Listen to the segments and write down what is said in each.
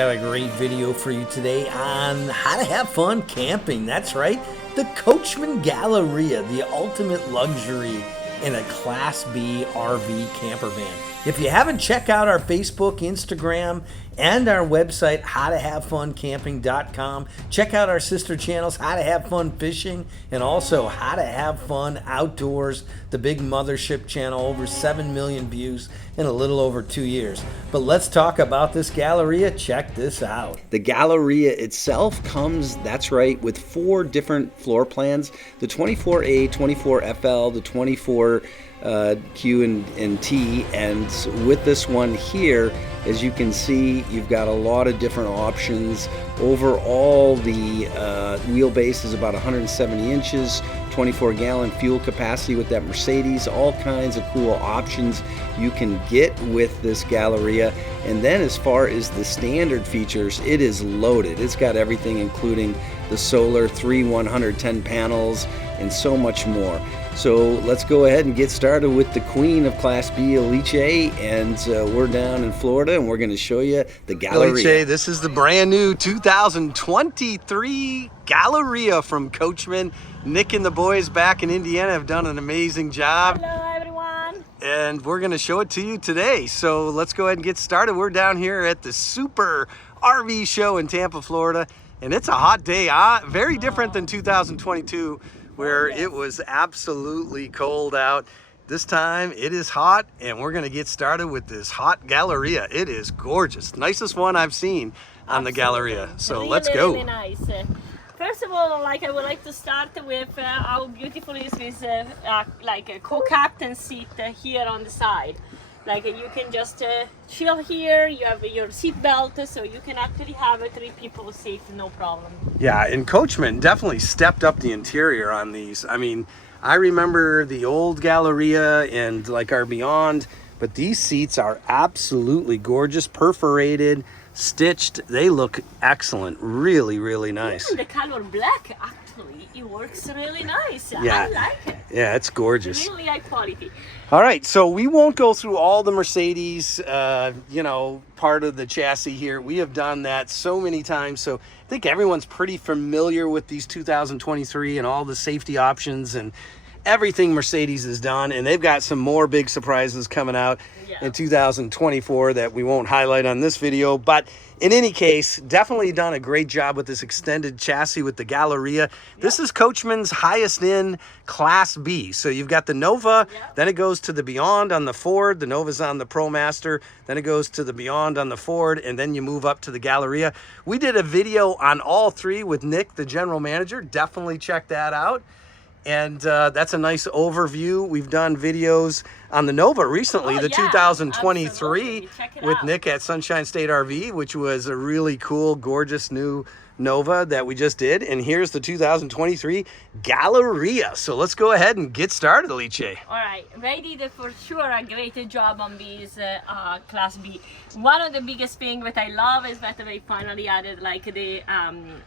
got a great video for you today on how to have fun camping. That's right, the Coachmen Galleria, the ultimate luxury in a Class B RV camper van. If you haven't, check out our Facebook, Instagram, and our website, howtohavefuncamping.com. Check out our sister channels, How to Have Fun Fishing, and also How to Have Fun Outdoors, the big mothership channel, over 7 million views in a little over 2 years. But let's talk about this Galleria. Check this out. The Galleria itself comes, that's right, with 4 different floor plans: the 24A, 24FL, the 24 Q and T, and with this one here, as you can see, you've got a lot of different options. Overall, the wheelbase is about 170 inches, 24-gallon fuel capacity with that Mercedes. All kinds of cool options you can get with this Galleria. And then as far as the standard features, it is loaded. It's got everything, including the solar, 3 110 panels, and so much more. So let's go ahead and get started with the queen of Class B, Alice, and we're down in Florida, and we're going to show you the Galleria. Alice, this is the brand new 2023 Galleria from Coachmen. Nick and the boys back in Indiana have done an amazing job. Hello everyone. And we're going to show it to you today. So let's go ahead and get started. We're down here at the Super RV show in Tampa, Florida, and it's a hot day. Very different than 2022. Where it was absolutely cold out. This time it is hot, and we're gonna get started with this hot Galleria. It is gorgeous, nicest one I've seen on the Galleria. So really, let's go. Really nice. First of all, I would like to start with how beautiful it is with like a co-captain seat here on the side. Like you can just chill here, you have your seat belt, so you can actually have 3 people safe, no problem. Yeah, and Coachmen definitely stepped up the interior on these. I mean, I remember the old Galleria and like our Beyond, but these seats are absolutely gorgeous, perforated, stitched. They look excellent, really, really nice. Even the color black, actually, it works really nice. Yeah. I like it. Yeah, it's gorgeous. Really high quality. All right, so we won't go through all the Mercedes, part of the chassis here. We have done that so many times, so I think everyone's pretty familiar with these 2023 and all the safety options and everything Mercedes has done, and they've got some more big surprises coming out in 2024 that we won't highlight on this video. But in any case, definitely done a great job with this extended chassis with the Galleria. This is Coachmen's highest end Class B. So you've got the Nova, then it goes to the Beyond on the Ford, the Nova's on the ProMaster, then it goes to the Beyond on the Ford, and then you move up to the Galleria. We did a video on all 3 with Nick, the general manager. Definitely check that out. And that's a nice overview. We've done videos on the Nova recently, the 2023 with Nick at Sunshine State RV, which was a really cool, gorgeous new Nova that we just did. And here's the 2023 Galleria. So let's go ahead and get started, Alice. All right, they did for sure a great job on these Class B. One of the biggest things that I love is that they finally added like the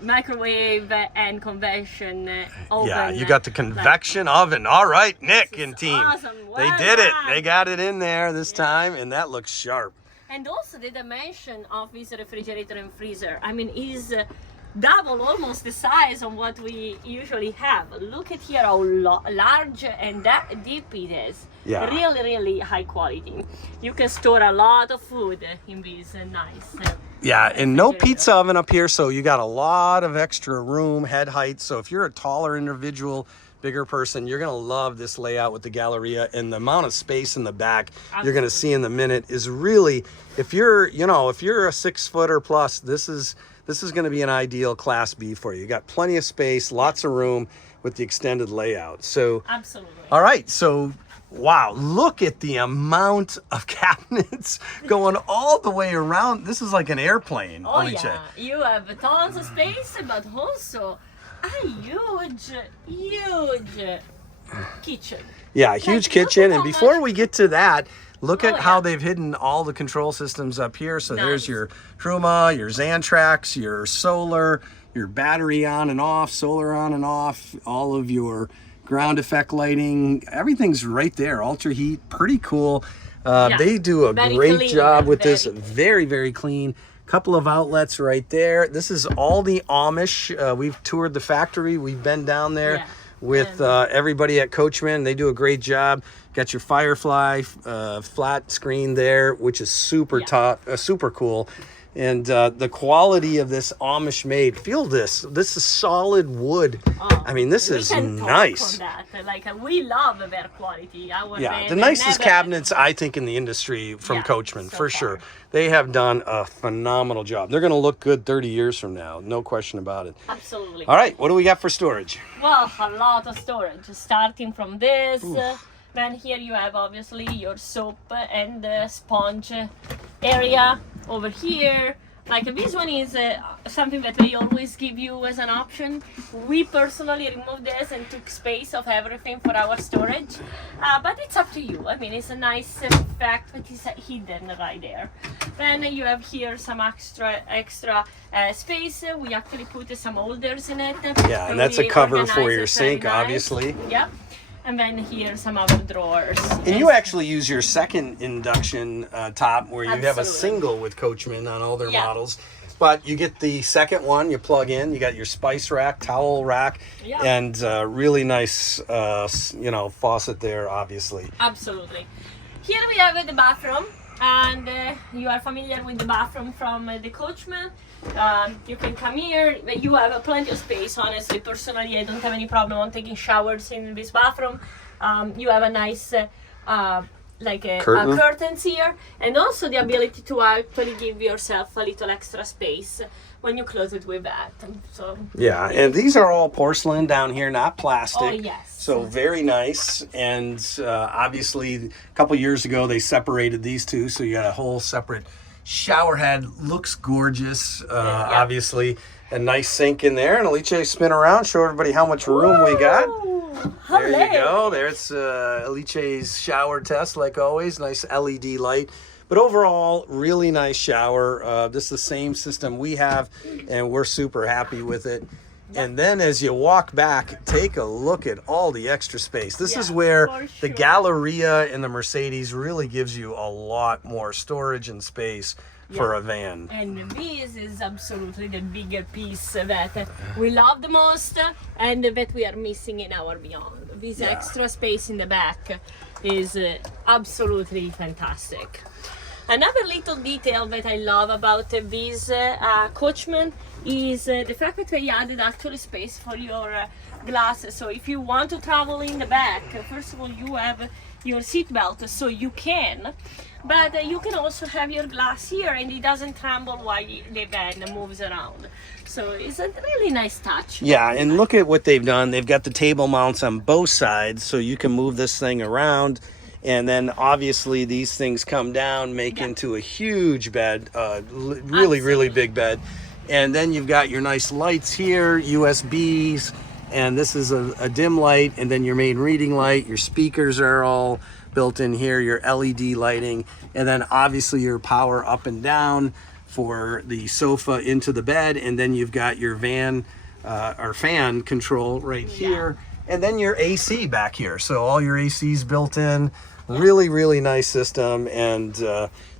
microwave and convection oven. Yeah, you got the convection oven. All right, Nick and team. Awesome. They did it. They got it in there this time, and that looks sharp. And also the dimension of this refrigerator and freezer. I mean, is double, almost the size of what we usually have. Look at here how large and that deep it is. Yeah. Really, really high quality. You can store a lot of food in this nice. Yeah, and no pizza oven up here, so you got a lot of extra room, head height. So if you're a taller individual, bigger person, you're gonna love this layout with the Galleria, and the amount of space in the back you're gonna see in a minute is really, if you're a 6 footer plus, this is going to be an ideal Class B for you. You got plenty of space, lots of room with the extended layout. So absolutely. All right, so wow, look at the amount of cabinets going all the way around. This is like an airplane. Oh yeah, you have tons of space, but also a huge kitchen. Yeah, huge kitchen. And before we get to that, look at how they've hidden all the control systems up here. So there's your Truma, your Xantrax, your solar, your battery on and off, solar on and off, all of your ground effect lighting. Everything's right there. Ultra heat, pretty cool. They do a great job with this. Very, very clean. Couple of outlets right there. This is all the Amish. We've toured the factory. We've been down there. Yeah. With everybody at Coachmen. They do a great job. Got your Firefly flat screen there, which is super super cool. And the quality of this Amish made, feel this is solid wood. I mean, this is nice. Like, we love their quality. The nicest cabinets, I think, in the industry from Coachmen, for sure. They have done a phenomenal job. They're going to look good 30 years from now, no question about it. Absolutely. All right, what do we got for storage? Well, a lot of storage, starting from this. Then here you have obviously your soap and sponge area over here. Like, this one is something that they always give you as an option. We personally removed this and took space of everything for our storage, but it's up to you. I mean, it's a nice fact that is hidden right there. Then you have here some extra space. We actually put some holders in it. Yeah, and that's a cover for your sink, obviously. Yep. And then here some other drawers. And you actually use your second induction top where you have a single with Coachmen on all their models. But you get the second one, you plug in, you got your spice rack, towel rack, and really nice, faucet there, obviously. Absolutely. Here we have the bathroom. And you are familiar with the bathroom from the Coachmen. You can come here. You have plenty of space, honestly. Personally, I don't have any problem on taking showers in this bathroom. You have a nice curtains here, and also the ability to actually give yourself a little extra space when you close it with that. So and these are all porcelain down here, not plastic. Oh yes. So very nice. And obviously a couple years ago they separated these two, so you got a whole separate shower head. Looks gorgeous. Obviously a nice sink in there. And Alice, spin around, show everybody how much room we got. There you go. There's Alice's shower test, like always. Nice LED light. But overall, really nice shower. This is the same system we have, and we're super happy with it. And then as you walk back, take a look at all the extra space. This is where the Galleria and the Mercedes really gives you a lot more storage and space for a van. And this is absolutely the bigger piece that we love the most and that we are missing in our Beyond. This extra space in the back is absolutely fantastic. Another little detail that I love about these Coachmen is the fact that they added actually space for your glasses. So if you want to travel in the back, first of all, you have your seat belt, so you can. But you can also have your glass here, and it doesn't tremble while the van moves around. So it's a really nice touch. Yeah, and look at what they've done. They've got the table mounts on both sides, so you can move this thing around. And then obviously these things come down, make into a huge bed, really big bed. And then you've got your nice lights here, USBs, and this is a dim light, and then your main reading light. Your speakers are all built in here, your LED lighting, and then obviously your power up and down for the sofa into the bed, and then you've got your van or fan control right here, and then your AC back here. So all your AC's built in. Really nice system, and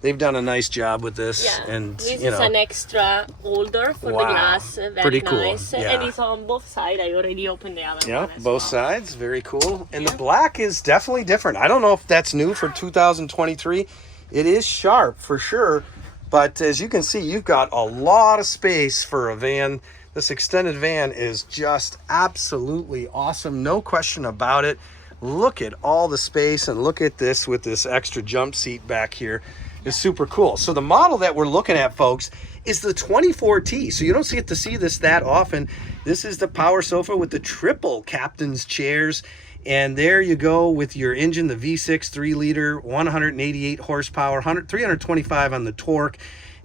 they've done a nice job with this. And this is an extra holder for the glass. Very pretty cool. Nice. And it's on both sides. I already opened the other one as both sides. Very cool. And the black is definitely different. I don't know if that's new for 2023. It is sharp for sure, but as you can see, you've got a lot of space for a van. This extended van is just absolutely awesome, no question about it. Look at all the space, and look at this with this extra jump seat back here. It's super cool. So the model that we're looking at, folks, is the 24T. So you don't get to see this that often. This is the power sofa with the triple captain's chairs. And there you go with your engine, the V6 3-liter, 188 horsepower, 325 on the torque.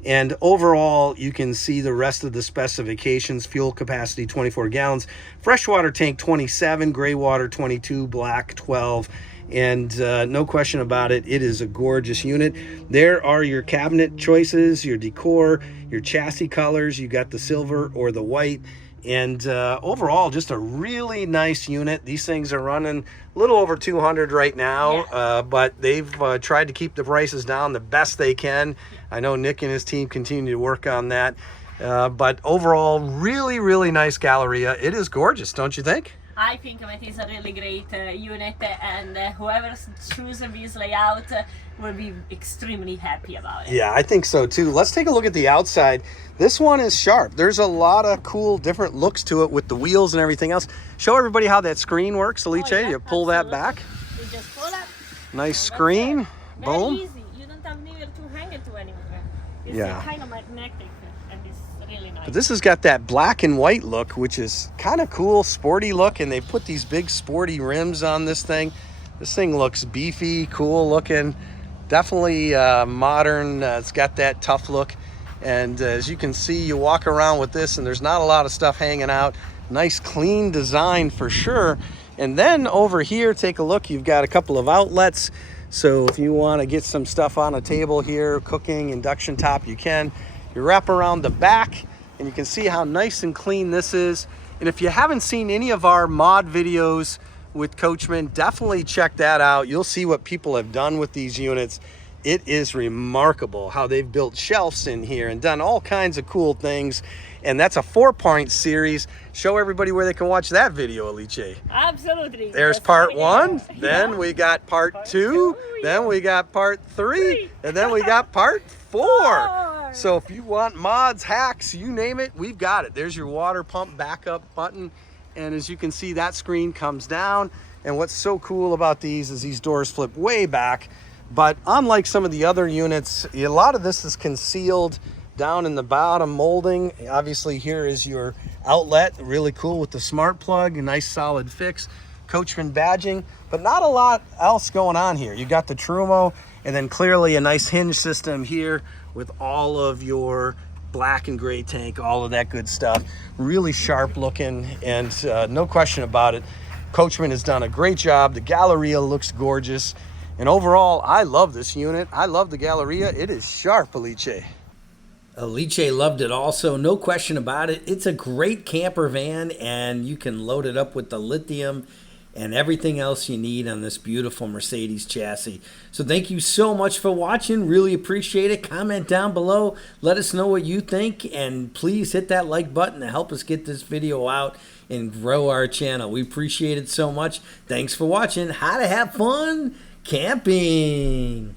And overall, you can see the rest of the specifications. Fuel capacity, 24 gallons. Freshwater tank, 27. Gray water, 22. Black, 12. And no question about it, it is a gorgeous unit. There are your cabinet choices, your decor, your chassis colors. You got the silver or the white. And overall, just a really nice unit. These things are running a little over 200 right now, Yeah. but they've tried to keep the prices down the best they can. I know Nick and his team continue to work on that. But overall, really, really nice Galleria. It is gorgeous, don't you think? I think it is a really great unit, and whoever chooses this layout will be extremely happy about it. Yeah, I think so too. Let's take a look at the outside. This one is sharp. There's a lot of cool different looks to it with the wheels and everything else. Show everybody how that screen works, Alice. Oh, yeah, You pull that absolutely. back. You just pull up. Nice and that's screen. it. Very Boom. easy. You don't have needed to hang it to anywhere. It's Yeah. kind of magnetic, and it's really nice. But this has got that black and white look, which is kind of cool, sporty look, and they put these big sporty rims on this thing. This thing looks beefy, cool looking, definitely modern. It's got that tough look, and as you can see, you walk around with this and there's not a lot of stuff hanging out. Nice clean design for sure. And then over here, take a look, you've got a couple of outlets. So if you want to get some stuff on a table here, cooking, induction top, you can. You wrap around the back and you can see how nice and clean this is. And if you haven't seen any of our mod videos with Coachmen, definitely check that out. You'll see what people have done with these units. It is remarkable how they've built shelves in here and done all kinds of cool things. And that's a 4-point series. Show everybody where they can watch that video, Alice. Absolutely. There's Just part over 1, here. then Yeah. we got part Part 2, two, then yeah. we got part 3, Three. and then we got part 4. Four. So if you want mods, hacks, you name it, we've got it. There's your water pump backup button. And as you can see, that screen comes down. And what's so cool about these is these doors flip way back. But unlike some of the other units, a lot of this is concealed down in the bottom molding. Obviously here is your outlet, really cool with the smart plug, a nice solid fix, Coachmen badging, but not a lot else going on here. You got the Truma, and then clearly a nice hinge system here with all of your black and gray tank, all of that good stuff. Really sharp looking, and no question about it, Coachmen has done a great job. The Galleria looks gorgeous, and overall, I love this unit. I love the Galleria. It is sharp, Alice. Alice loved it also, no question about it. It's a great camper van, and you can load it up with the lithium and everything else you need on this beautiful Mercedes chassis. So thank you so much for watching. Really appreciate it. Comment down below. Let us know what you think, and please hit that like button to help us get this video out and grow our channel. We appreciate it so much. Thanks for watching How to Have Fun Camping.